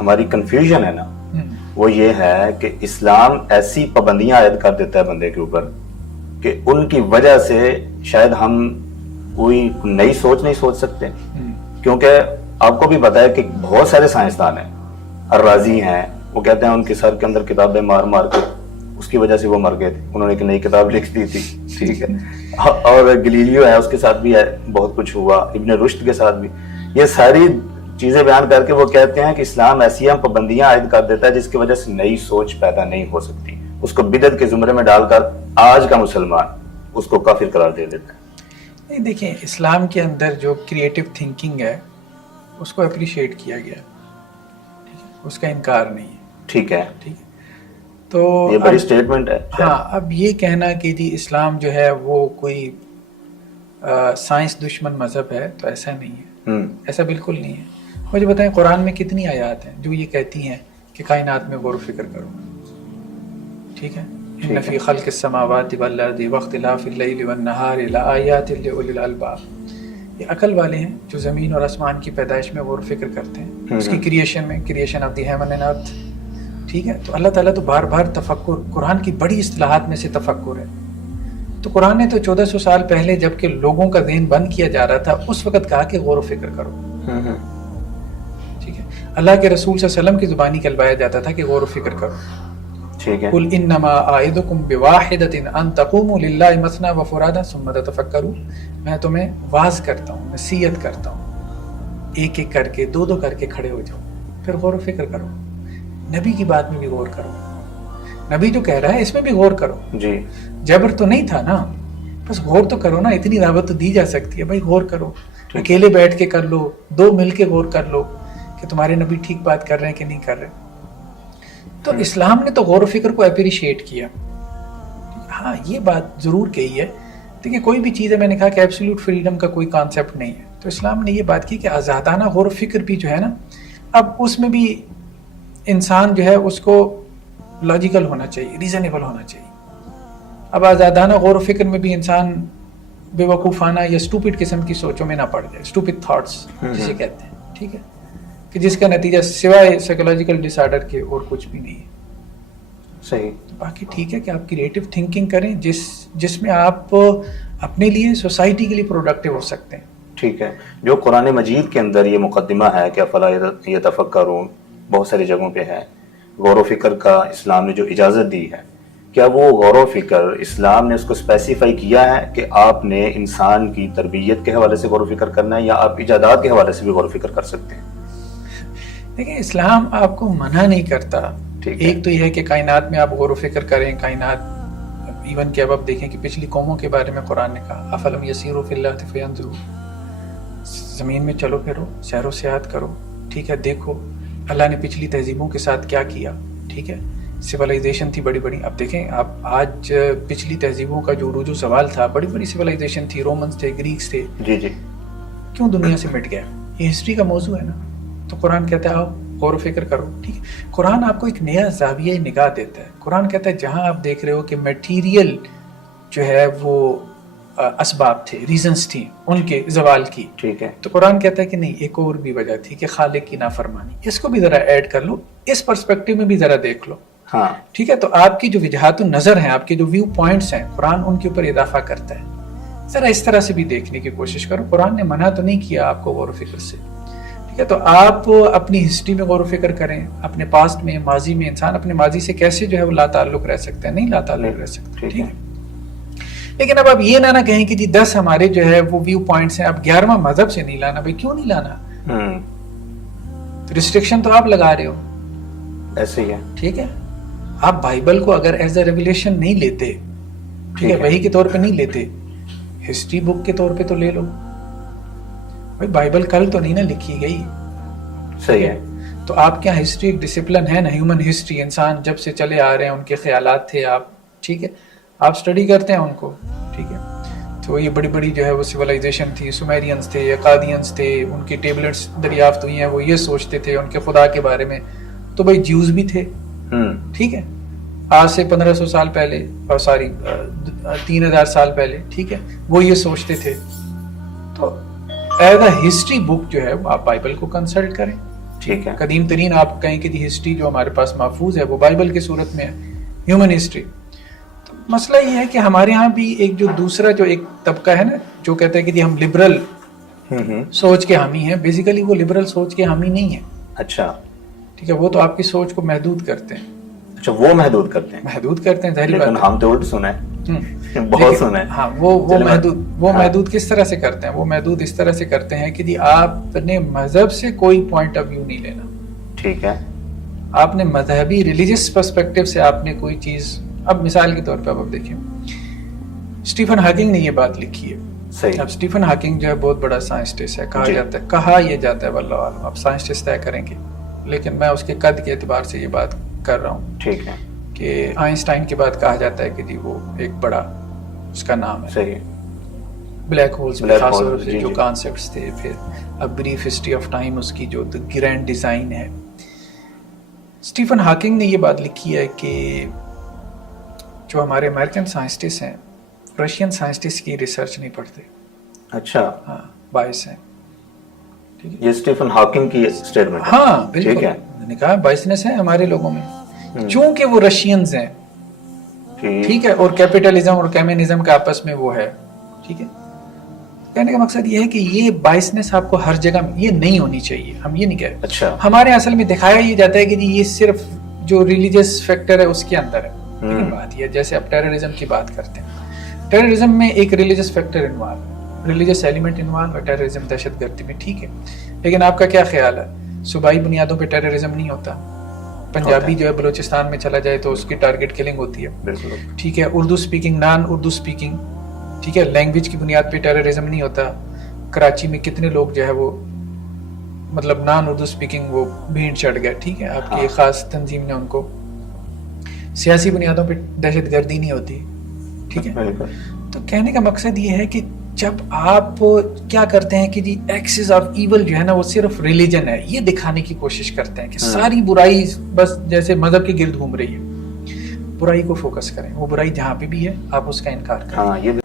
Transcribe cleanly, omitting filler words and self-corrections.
ہماری کنفیوژن ہے نا وہ یہ ہے کہ اسلام ایسی پابندیاں عائد کر دیتا ہے بندے کے اوپر کہ ان کی وجہ سے شاید ہم کوئی نئی سوچ نہیں سوچ سکتے. کیونکہ آپ کو بھی پتا ہے کہ بہت سارے سائنسدان ہیں, الرازی ہیں, وہ کہتے ہیں ان کے سر کے اندر کتابیں مار مار کے اس کی وجہ سے وہ مر گئے تھے, انہوں نے ایک نئی کتاب لکھ دی تھی, ٹھیک ہے. اور گلیلیو ہے, اس کے ساتھ بھی ہے بہت کچھ ہوا, ابن رشد کے ساتھ بھی. یہ ساری چیزیں بیان کر کے وہ کہتے ہیں کہ اسلام ایسی پابندیاں عائد کر دیتا ہے جس کی وجہ سے نئی سوچ پیدا نہیں ہو سکتی. اس کو بدعت کے زمرے میں ڈال کر آج کا مسلمان اس کو کافر قرار دے دیتا ہے. نہیں, دیکھیں اسلام کے اندر جو کریٹو تھنکنگ ہے اس کو اپریشیٹ کیا گیا, ٹھیک ہے, اس کا انکار نہیں ہے. ٹھیک ہے, ٹھیک ہے. تو یہ بڑی سٹیٹمنٹ ہے. ہاں, اب یہ کہنا کہ جی اسلام جو ہے وہ کوئی سائنس دشمن مذہب ہے تو ایسا نہیں ہے, ایسا بالکل نہیں ہے. مجھے بتائیں قرآن میں کتنی آیات ہیں جو یہ کہتی ہیں کہ کائنات میں غور و فکر کرو, ٹھیک ہے. ان فی خلق السماوات والارض واختلاف اللیل والنہار لآیات لأولی الالباب. یہ عقل والے ہیں جو زمین اور آسمان کی پیدائش میں غور و فکر کرتے ہیں, اس کی کریشن میں, creation of the heaven and earth, ٹھیک ہے. تو اللہ تعالیٰ تو بار بار تفکر, قرآن کی بڑی اصطلاحات میں سے تفکر ہے. تو قرآن نے تو 1400 سال پہلے جب کہ لوگوں کا ذہن بند کیا جا رہا تھا اس وقت کہا کہ غور و فکر کرو, ٹھیک ہے. اللہ کے رسول صلی اللہ علیہ وسلم کی زبانی کہلوایا جاتا تھا کہ غور و فکر کرو, ٹھیک ہے. قل انما اعظکم بواحدۃ ان تقوموا للہ مثنی وفرادا ثم تتفکروا. میں تمہیں واعظ کرتا ہوں, نصیحت کرتا ہوں, ایک ایک کر کے, دو دو کر کے کھڑے ہو جاؤ, پھر غور و فکر کرو. نبی کی بات میں بھی غور کرو, نبی جو کہہ رہا ہے اس میں بھی غور کرو. جی, جبر تو نہیں تھا نا, بس غور تو کرو نا, اتنی دعوت تو دی جا سکتی ہے بھائی, غور کرو. اکیلے بیٹھ کے کر لو, دو مل کے غور کر لو کہ تمہارے نبی ٹھیک بات کر رہے ہیں کہ نہیں کر رہے. تو اسلام نے تو غور و فکر کو اپریشیٹ کیا. ہاں, یہ بات ضرور کہی ہے. دیکھیں کوئی بھی چیز ہے, میں نے کہا کہ ایبسولوٹ فریڈم کا کوئی کانسیپٹ نہیں ہے, تو اسلام نے یہ بات کی کہ آزادانہ غور و فکر بھی جو ہے نا, اب اس میں بھی انسان جو ہے اس کو لاجیکل ہونا چاہیے, ریزنیبل ہونا چاہیے. اب آزادانہ غور و فکر میں بھی انسان بے وقوفانہ یا اسٹوپڈ قسم کی سوچوں میں نہ پڑ جائے, اسٹوپڈ تھاٹس جسے کہتے ہیں, ٹھیک ہے, کہ جس کا نتیجہ سوائے سائیکولوجیکل ڈس آرڈر کے اور کچھ بھی نہیں ہے. صحیح. باقی ٹھیک ہے کہ آپ کریٹو تھنکنگ کریں جس میں آپ اپنے لیے, سوسائٹی کے لیے پروڈکٹیو ہو سکتے ہیں. ٹھیک ہے. جو قرآن مجید کے اندر یہ مقدمہ ہے کہ افلا یتفکرون, بہت ساری جگہوں پہ ہے, غور و فکر کا اسلام نے جو اجازت دی ہے, کیا وہ غور و فکر اسلام نے اس کو اسپیسیفائی کیا ہے کہ آپ نے انسان کی تربیت کے حوالے سے غور و فکر کرنا ہے, یا آپ ایجادات کے حوالے سے بھی غور و فکر کر سکتے ہیں؟ دیکھیں اسلام آپ کو منع نہیں کرتا. ایک تو یہ ہے کہ کائنات میں آپ غور و فکر کریں, کائنات ایون کہ اب آپ دیکھیں کہ پچھلی قوموں کے بارے میں قرآن نے کہا افلم یسیروا فی الارض فینظروا, زمین میں چلو پھرو, سیر و سیاحت کرو, ٹھیک ہے, دیکھو اللہ نے پچھلی تہذیبوں کے ساتھ کیا کیا, ٹھیک ہے. سویلائزیشن تھی بڑی بڑی, اب دیکھیں آپ آج پچھلی تہذیبوں کا جو عروج و زوال تھا, بڑی بڑی سویلائزیشن تھی, رومنز تھے, گریکس تھے, جی جی, کیوں دنیا سے مٹ گیا؟ یہ ہسٹری کا موضوع ہے نا. تو قرآن کہتا ہے آؤ غور و فکر کرو, ٹھیک ہے. قرآن آپ کو ایک نیا زاویہ نگاہ دیتا ہے. قرآن کہتا ہے جہاں آپ دیکھ رہے ہو کہ میٹیریل جو ہے وہ اسباب تھے, ریزنز تھیں ان کے زوال کی, ٹھیک ہے, تو قرآن کہتا ہے کہ نہیں, ایک اور بھی وجہ تھی کہ خالق کی نافرمانی. اس کو بھی ذرا ایڈ کر لو, اس پرسپیکٹو میں بھی ذرا دیکھ لو, ہاں, ٹھیک ہے. تو آپ کی جو وجہات النظر ہیں, آپ کے جو ویو پوائنٹس ہیں, قرآن ان کے اوپر اضافہ کرتا ہے. ذرا اس طرح سے بھی دیکھنے کی کوشش کرو. قرآن نے منع تو نہیں کیا آپ کو غور و فکر سے, ٹھیک ہے. تو آپ اپنی ہسٹری میں غور و فکر کریں, اپنے پاسٹ میں, ماضی میں. انسان اپنے ماضی سے کیسے جو ہے وہ لا تعلق رہ سکتا ہے؟ نہیں لا تعلق رہ سکتا, ٹھیک ہے. لیکن اب آپ یہ نہ کہیں کہ جی 10 ہمارے جو ہے وہ ویو پوائنٹس ہیں, اب 11واں مذہب سے نہیں لانا. بھائی کیوں نہیں لانا؟ ریسٹرکشن تو آپ لگا رہے ہو, ایسے ہی ہے, ٹھیک ہے. آپ بائبل کو اگر ایز اے ریویلیشن نہیں لیتے, ٹھیک ہے, وحی کے طور پہ نہیں لیتے, ہسٹری بک کے طور پہ تو لے لو. بھائی بائبل کل تو نہیں نا لکھی گئی, صحیح ہے. تو آپ کیا ہسٹری ایک ڈسپلن ہے نا, ہیومن ہسٹری, انسان جب سے چلے آ رہے ہیں ان کے خیالات تھے, آپ ٹھیک ہے, آپ اسٹڈی کرتے ہیں ان کو, ٹھیک ہے. تو یہ بڑی بڑی جو ہے وہ سویلائزیشن تھی, سومیرینز تھے, اکادینز تھے, ان کی ٹیبلٹس دریافت ہوئی ہیں, وہ یہ سوچتے تھے ان کے خدا کے بارے میں. تو بھائی جیوز بھی تھے, ٹھیک ہے, آج سے 1500 سال پہلے, اور سوری 3000 سال پہلے, ٹھیک ہے, وہ یہ سوچتے تھے. تو ایز اے ہسٹری بک جو ہے وہ آپ بائبل کو کنسلٹ کریں, ٹھیک ہے. قدیم ترین آپ کہیں کہ جی ہسٹری جو ہمارے پاس محفوظ ہے وہ بائبل کی صورت میں ہے, ہیومن ہسٹری. تو مسئلہ یہ ہے کہ ہمارے ہاں بھی ایک جو دوسرا جو ایک طبقہ ہے نا جو کہتا ہے کہ جی ہم لبرل سوچ کے حامی ہیں, بیسیکلی وہ لبرل سوچ کے حامی نہیں ہے. اچھا ٹھیک ہے, وہ تو آپ کی سوچ کو محدود کرتے ہیں. اچھا وہ محدود کرتے ہیں, ظاہری لیکن بات ہم تو الٹ سنا ہے, بہت سنا ہے. ہاں وہ محدود کس طرح سے کرتے ہیں؟ وہ محدود اس طرح سے کرتے ہیں کہ جی آپ نے مذہب سے کوئی پوائنٹ آف ویو نہیں لینا. ٹھیک ہے. آپ نے مذہبی ریلیجس پرسپیکٹو سے آپ نے کوئی چیز, اب مثال کے طور پہ اب دیکھیں اسٹیفن ہاکنگ نے یہ بات لکھی ہے. صحیح. اب اسٹیفن ہاکنگ جو ہے بہت بڑا سائنسٹسٹ ہے, کہا یہ جاتا ہے واللہ عالم, اب سائنسٹسٹ طے کریں گے, لیکن میں اس کے قد کے اعتبار سے یہ بات کر رہا ہوں. ٹھیک ہے. کہ آئنسٹائن کے بعد کہا جاتا ہے کہ جی وہ ایک بڑا اس کا نام ہے. صحیح. بلیک ہولز میں خاص طور سے جو کانسیپٹس تھے, پھر a brief history of time اس کی جو گرینڈ ڈیزائن ہے. اسٹیفن ہاکنگ نے یہ بات لکھی ہے کہ جو ہمارے امریکن سائنسٹسٹ ہیں رشین سائنسٹسٹ کی ریسرچ نہیں پڑھتے. اچھا. ہاں باعث ہیں. یہ اسٹیفن ہاکنگ کی اسٹیٹمنٹ ہے. ہاں بالکل, میں نے کہا بائسنس ہے ہمارے لوگوں میں, چونکہ وہ رشینز ہیں. ٹھیک ہے, اور کیپٹلزم اور کمیونزم کا آپس میں وہ ہے. ٹھیک ہے, کہنے کا مقصد یہ ہے کہ یہ بائسنس آپ کو ہر جگہ یہ نہیں ہونی چاہیے. ہم یہ نہیں کہہ رہے. اچھا. ہمارے اصل میں دکھایا یہ جاتا ہے کہ جی یہ صرف جو ریلیجس فیکٹر ہے اس کے اندر ہے. لیکن بات یہ جیسے آپ ٹیررزم کی بات کرتے ہیں, ٹیررزم میں ایک religious factor involve, religious element involve ہے ٹیررزم دہشت گردی میں. ٹھیک ہے, لیکن آپ کا کیا خیال ہے صوبائی بنیادوں پہ ٹیررزم نہیں ہوتا؟ پنجابی جو ہے بلوچستان میں چلا جائے تو اس کی ٹارگٹ کلنگ ہوتی ہے. بالکل. ٹھیک ہے, اردو سپیکنگ نان اردو سپیکنگ, ٹھیک ہے, لینگویج کی بنیاد پہ ٹیررزم نہیں ہوتا. کراچی میں کتنے لوگ جو ہے وہ مطلب نان اردو سپیکنگ وہ بھیڑ چڑھ گئے. ٹھیک ہے, آپ کی ایک خاص تنظیم نے ان کو, سیاسی بنیادوں پہ دہشت گردی نہیں ہوتی. ٹھیک ہے, تو کہنے کا مقصد یہ ہے کہ جب آپ کیا کرتے ہیں کہ جی ایکسس آف ایول جو ہے نا وہ صرف ریلیجن ہے, یہ دکھانے کی کوشش کرتے ہیں کہ ساری برائی بس جیسے مذہب کے گرد گھوم رہی ہے. برائی کو فوکس کریں, وہ برائی جہاں پہ بھی ہے آپ اس کا انکار کریں.